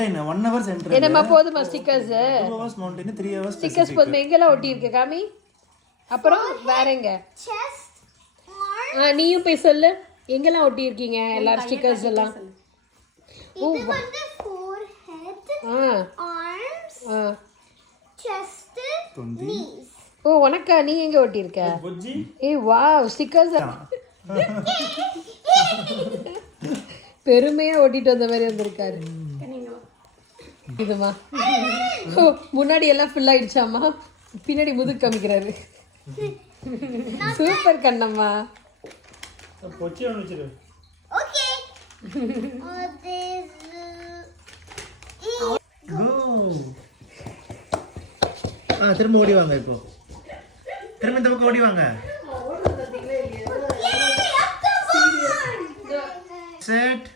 1 hour centre என்னமா போதுமா stickers 2 hours mountain 3 hours stickers போதுமா எங்கெல்லாம் ஒட்டி இருக்கு காமி அப்புறம் வேற எங்க நீயும் போய் சொல்லு எங்கெல்லாம் ஒட்டி இருக்கீங்க எல்லாரும் ஸ்டிக்கர்ஸ் எல்லாம் இது வந்து forehead arms chest knees ஓ உனக்கா நீ எங்க ஒட்டி இருக்க ஏய் வாவ் ஸ்டிக்கர்ஸ் பெருமையா ஒட்டிட்டு வந்த மாதிரி வந்திருக்காரு இதுமா முன்னாடி எல்லாம் ஃபில் ஆயிடுச்சாமா பின்னாடி முதுகு காமிக்கிறாரு சூப்பர் கண்ணம்மா பொச்சி ஒன்னு வச்சிரு okay திரும்ப ஓடி வாங்க இப்போ திரும்ப இந்த பக்கம் ஓடி வாங்க செட்